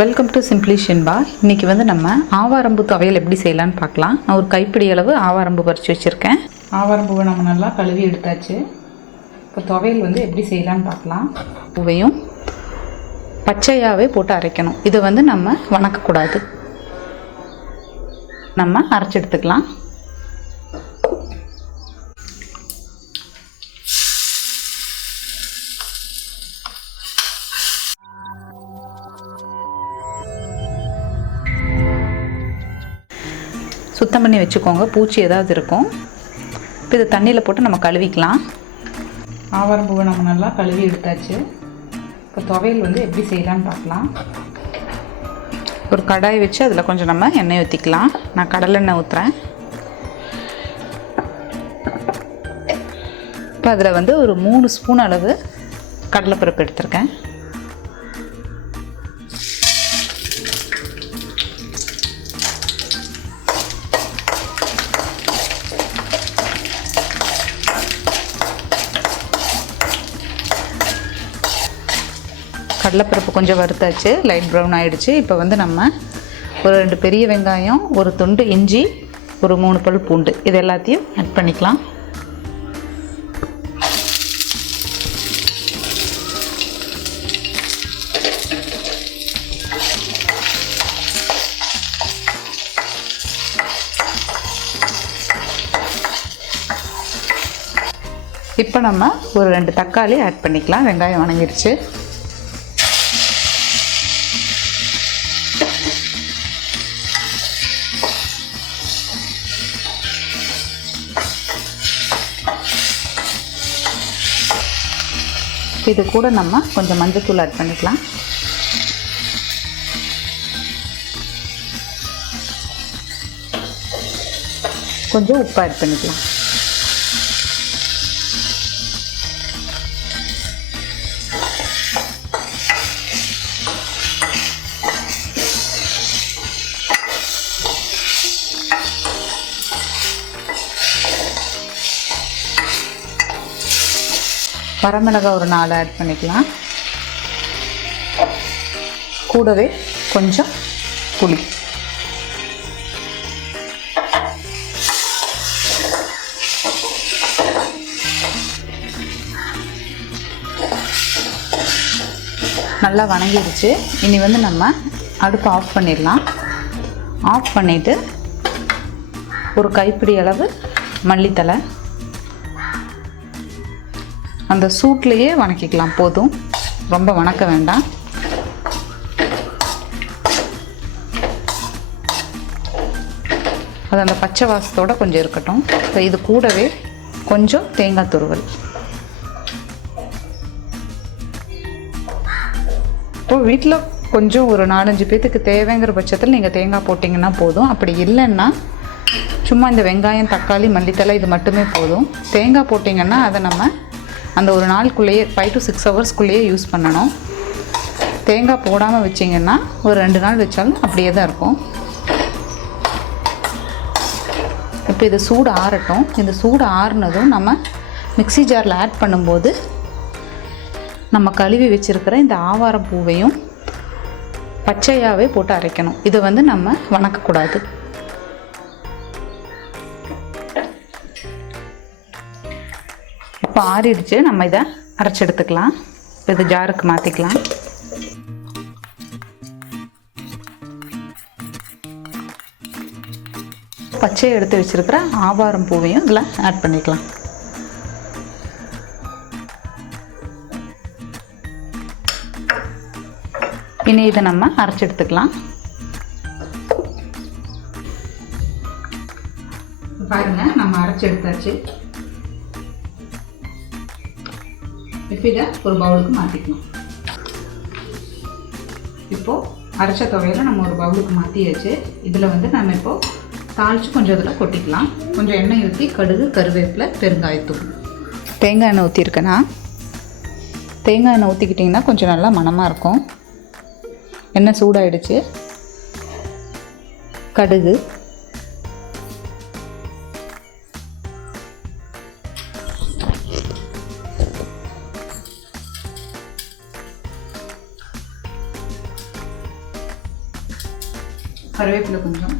Welcome to simply ஷின்பா. இன்றைக்கி நம்ம ஆவாரம்பு துவையல் எப்படி செய்யலான்னு பார்க்கலாம். நான் ஒரு கைப்பிடி அளவு ஆவாரம்பு பறித்து வச்சுருக்கேன். ஆவாரம்பூவை நம்ம நல்லா கழுவி எடுத்தாச்சு. இப்போ துவையல் எப்படி செய்யலான்னு பார்க்கலாம். பூவையும் பச்சையாகவே போட்டு அரைக்கணும். இதை நம்ம வணக்கக்கூடாது. நம்ம அரைச்சி எடுத்துக்கலாம். சுத்தம் பண்ணி வச்சுக்கோங்க, பூச்சி ஏதாவது இருக்கும். இப்போ இதை தண்ணியில் போட்டு நம்ம கழுவிக்கலாம். ஆவாரம்பூவை நம்ம நல்லா கழுவி எடுத்தாச்சு. இப்போ துவையல் எப்படி செய்யலான்னு பார்க்கலாம். ஒரு கடாய் வச்சு அதில் கொஞ்சம் நம்ம எண்ணெய் ஊற்றிக்கலாம். நான் கடலெண்ணெய் ஊற்றுறேன். இப்போ அதில் ஒரு 3 ஸ்பூன் அளவு கடலைப்பருப்பு எடுத்திருக்கேன். கடலைப்பருப்பு கொஞ்சம் வறுத்தாச்சு, லைட் ப்ரௌன் ஆகிடுச்சு. இப்போ நம்ம ஒரு 2 பெரிய வெங்காயம், ஒரு துண்டு இஞ்சி, ஒரு 3 பல் பூண்டு, இது எல்லாத்தையும் ஆட் பண்ணிக்கலாம். இப்போ நம்ம ஒரு 2 தக்காளி ஆட் பண்ணிக்கலாம். வெங்காயம் வணங்கிடுச்சு. இது கூட நம்ம கொஞ்சம் மஞ்சள்தூள் ஆட் பண்ணிக்கலாம். கொஞ்சம் உப்பு ஆட் பண்ணிக்கலாம். வரமிளகாய் ஒரு 4 ஆட் பண்ணிக்கலாம். கூடவே கொஞ்சம் புளி. நல்லா வணங்கிடுச்சு. இனி நம்ம அடுப்பை ஆஃப் பண்ணிடலாம். ஆஃப் பண்ணிவிட்டு ஒரு கைப்பிடி அளவு மல்லித்தலை அந்த சூட்லேயே வணக்கிக்கலாம். போதும், ரொம்ப வணக்க வேண்டாம். அது அந்த பச்சை வாசத்தோடு கொஞ்சம் இருக்கட்டும். இப்போ இது கூடவே கொஞ்சம் தேங்காய் துருவல். இப்போ வீட்டில் கொஞ்சம் ஒரு 4-5 பேத்துக்கு தேவைங்கிற பட்சத்தில் நீங்கள் தேங்காய் போட்டிங்கன்னா போதும். அப்படி இல்லைன்னா சும்மா இந்த வெங்காயம், தக்காளி, மல்லித்தலை இது மட்டுமே போதும். தேங்காய் போட்டிங்கன்னா அதை நம்ம அந்த ஒரு நாளுக்குள்ளேயே 5 to 6 ஹவர்ஸ்க்குள்ளேயே யூஸ் பண்ணணும். தேங்காய் போடாமல் வச்சிங்கன்னா ஒரு 2 நாள் வச்சாலும் அப்படியே தான் இருக்கும். இப்போ இது சூடு ஆறட்டும். இந்த சூடு ஆறுனதும் நம்ம மிக்ஸி ஜாரில் ஆட் பண்ணும்போது நம்ம கழுவி வச்சுருக்கிற இந்த ஆவாரம் பூவையும் பச்சையாகவே போட்டு அரைக்கணும். இதை நம்ம வணக்கக்கூடாது. இப்போ ஆறிடுச்சு. நம்ம இதை அரைச்சி எடுத்துக்கலாம். இப்போ இது ஜாருக்கு மாற்றிக்கலாம். பச்சையை எடுத்து வச்சுருக்கிற ஆவாரம் பூவையும் இதில் ஆட் பண்ணிக்கலாம். இனி இதை நம்ம அரைச்சி எடுத்துக்கலாம். பாருங்கள், நம்ம அரைச்சி எடுத்தாச்சு. இப்போ இதை ஒரு பவுலுக்கு மாற்றிக்கலாம். இப்போது அரைச்ச துவையலை நம்ம ஒரு பவுலுக்கு மாற்றியாச்சு. இதில் நம்ம இப்போது தாளித்து கொஞ்சம் இதில் கொட்டிக்கலாம். கொஞ்சம் எண்ணெய் ஊற்றி கடுகு, கருவேப்பிலை, பெருங்காயத்தூள், தேங்காய் எண்ணெய் ஊற்றிருக்கேன்னா தேங்காய் எண்ணெய் ஊற்றிக்கிட்டிங்கன்னா கொஞ்சம் நல்லா மணமாக இருக்கும். எண்ணெய் சூடாயிடுச்சு. கடுகு, கருவேப்பிலை கொஞ்சம்,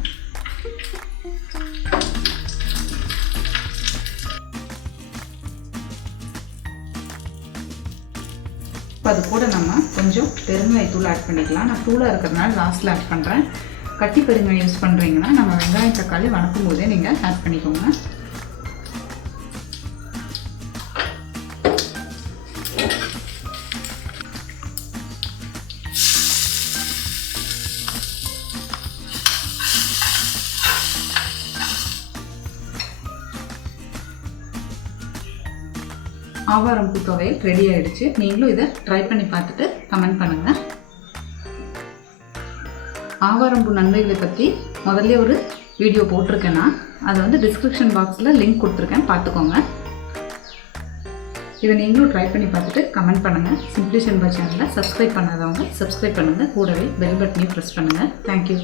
இப்போ அது கூட நம்ம கொஞ்சம் பெருங்காயத்தூள் ஆட் பண்ணிக்கலாம். நான் தூளாக இருக்கிறதுனால லாஸ்ட்டில் ஆட் பண்ணுறேன். கட்டி பெருங்காயம் யூஸ் பண்ணுறீங்கன்னா நம்ம வெங்காயம் தக்காளி வணக்கும் போதே நீங்கள் ஆட் பண்ணிக்கோங்க. ஆவாரம் பூ துவையல் ரெடி ஆகிடுச்சு. நீங்களும் இதை ட்ரை பண்ணி பார்த்துட்டு கமெண்ட் பண்ணுங்கள். ஆவாரம் பூ நன்மைகளை பற்றி முதல்ல ஒரு வீடியோ போட்டிருக்கேன்னா அதை வந்து டிஸ்கிரிப்ஷன் பாக்ஸில் லிங்க் கொடுத்துருக்கேன், பார்த்துக்கோங்க. இதை நீங்களும் ட்ரை பண்ணி பார்த்துட்டு கமெண்ட் பண்ணுங்கள். சிம்பிளி சென்பா சேனலை சப்ஸ்கிரைப் பண்ணாதவங்க சப்ஸ்கிரைப் பண்ணுங்கள். கூடவே பெல் பட்டனையும் ப்ரெஸ் பண்ணுங்கள். தேங்க்யூ.